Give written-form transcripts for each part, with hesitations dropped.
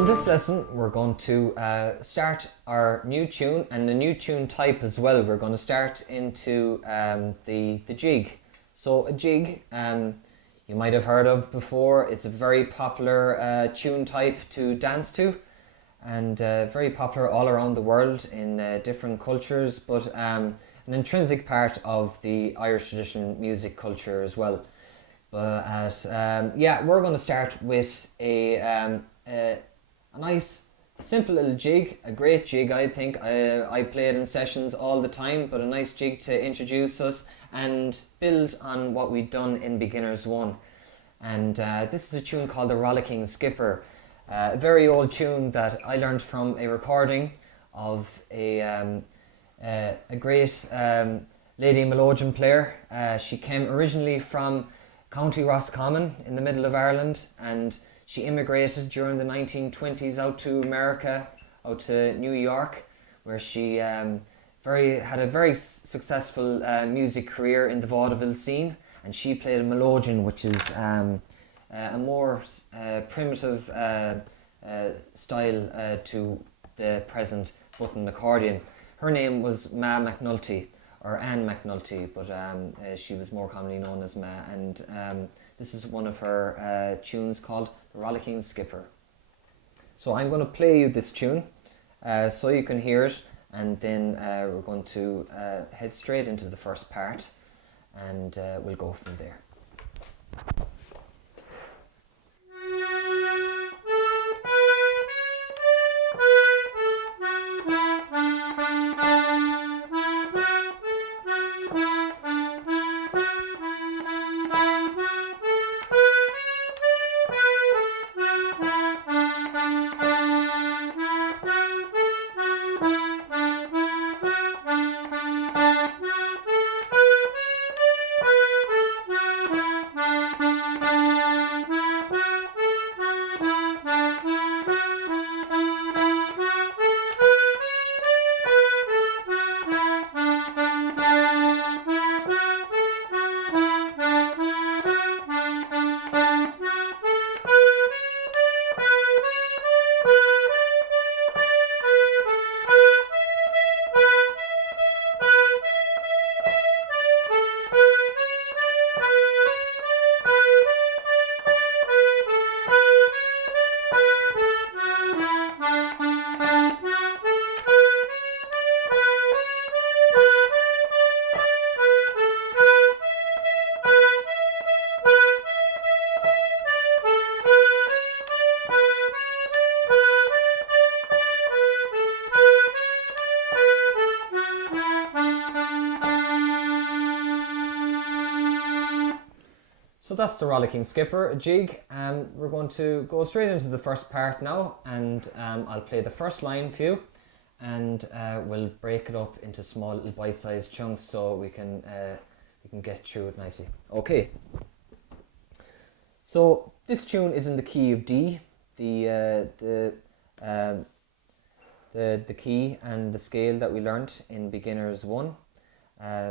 in this lesson we're going to start our new tune, and the new tune type as well. We're going to start into the jig. So a jig you might have heard of before. It's a very popular tune type to dance to, and very popular all around the world in different cultures, but an intrinsic part of the Irish traditional music culture as well. But yeah, we're going to start with a nice simple little jig, a great jig I think. I play it in sessions all the time, but a nice jig to introduce us and build on what we've done in Beginners 1. And this is a tune called the Rollicking Skipper, a very old tune that I learned from a recording of a great lady Melodeon player. She came originally from County Roscommon in the middle of Ireland, and she immigrated during the 1920s out to America, out to New York, where she had a very successful music career in the vaudeville scene. And she played a Melodeon, which is a more primitive style to the present Button Accordion. Her name was Ma McNulty, or Ann Ma McNulty, but she was more commonly known as Ma. And this is one of her tunes called the Rollicking Skipper. So I'm going to play you this tune so you can hear it, and then we're going to head straight into the first part, and we'll go from there. So that's the Rollicking Skipper, a jig. We're going to go straight into the first part now, and I'll play the first line for you, and we'll break it up into small little bite-sized chunks so we can get through it nicely. Okay. So this tune is in the key of D, the key and the scale that we learnt in Beginners 1.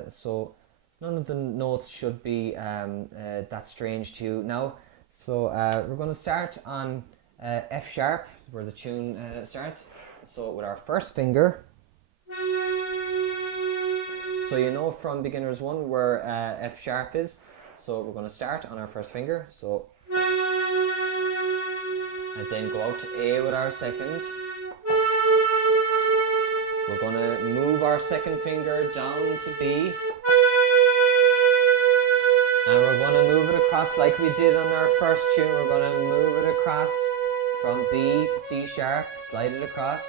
So none of the notes should be that strange to you now. So we're going to start on F sharp, where the tune starts. So with our first finger. So you know from Beginners 1 where F sharp is. So we're going to start on our first finger. So, and then go out to A with our second. We're going to move our second finger down to B. And we're going to move it across like we did on our first tune. We're going to move it across from B to C sharp, slide it across,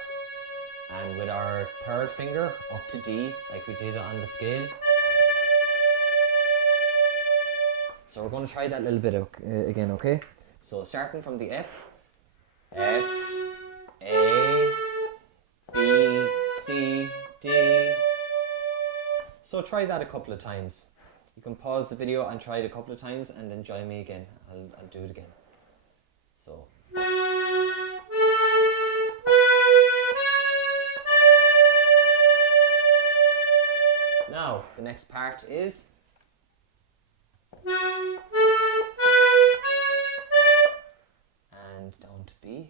and with our third finger up to D like we did on the scale. So we're going to try that a little bit again, okay? So starting from the F, A, B, C, D. So try that a couple of times. You can pause the video and try it a couple of times and then join me again. I'll do it again. So. Now, the next part is. And down to B.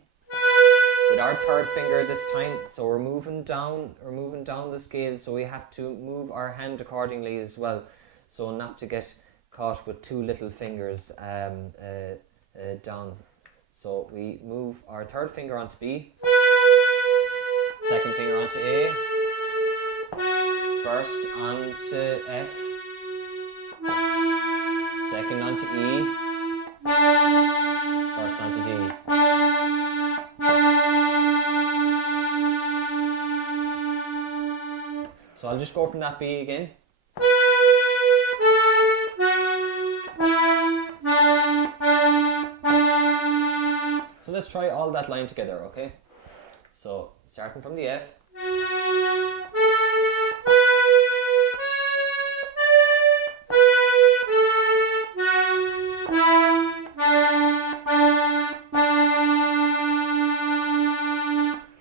with our third finger this time. So we're moving down the scale, so we have to move our hand accordingly as well, so not to get caught with two little fingers down. So we move our third finger onto B, second finger onto A, first onto F, second onto E, first onto D. So I'll just go from that B again. So let's try all that line together, okay? So starting from the F.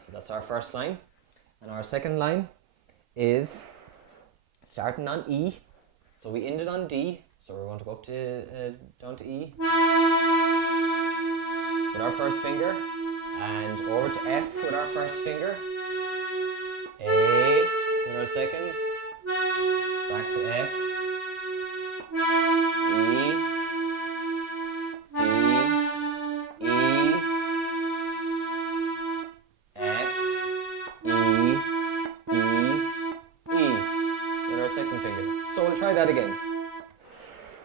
So that's our first line. And our second line is starting on E. So we ended on D, so we're going to go up to down to E with our first finger, and over to F with our first finger, A with our second, back to F, E, D, E, F, E, E with our second finger. So we'll try that again.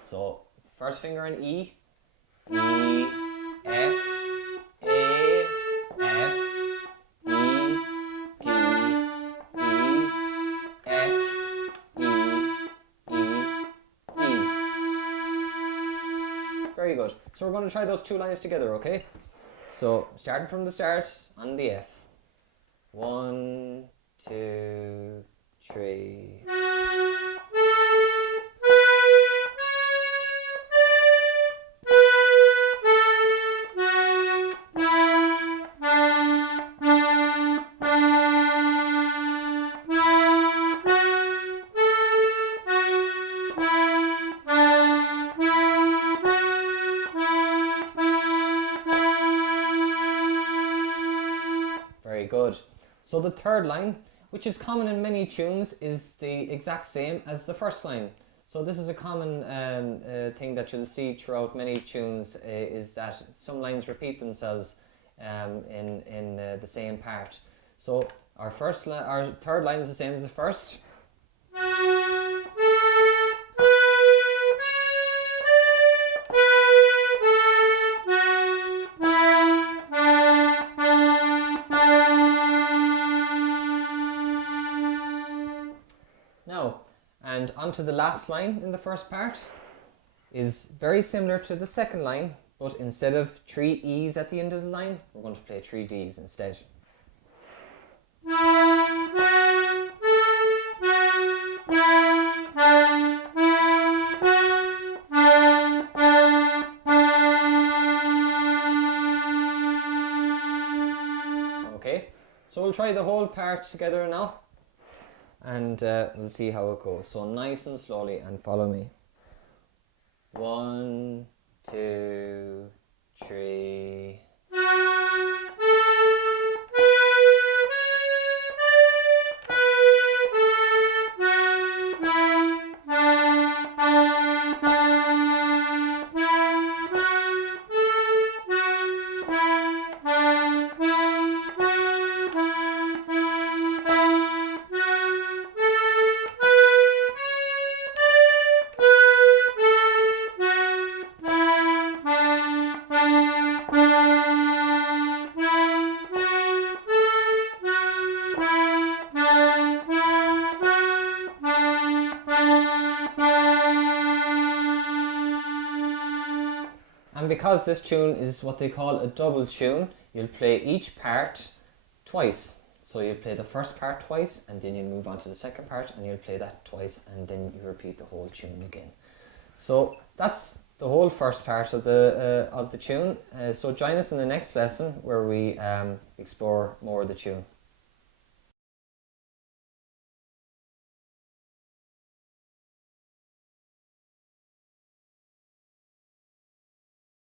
So first finger on E, E, F, A, F, E, D, E, F, E, E. Very good. So we're going to try those two lines together, okay? So starting from the start on the F. 1, 2, 3. Very good. So the third line, which is common in many tunes, is the exact same as the first line. So this is a common thing that you'll see throughout many tunes, is that some lines repeat themselves in the same part. So our third line is the same as the first. Now, and onto the last line in the first part is very similar to the second line, but instead of 3 E's at the end of the line, we're going to play 3 D's instead. Okay, so we'll try the whole part together now, and we'll see how it goes. So nice and slowly, and follow me. 1, 2, 3. And because this tune is what they call a double tune, you'll play each part twice. So you'll play the first part twice, and then you move on to the second part, and you'll play that twice, and then you repeat the whole tune again. So that's the whole first part of the tune. So join us in the next lesson where we explore more of the tune.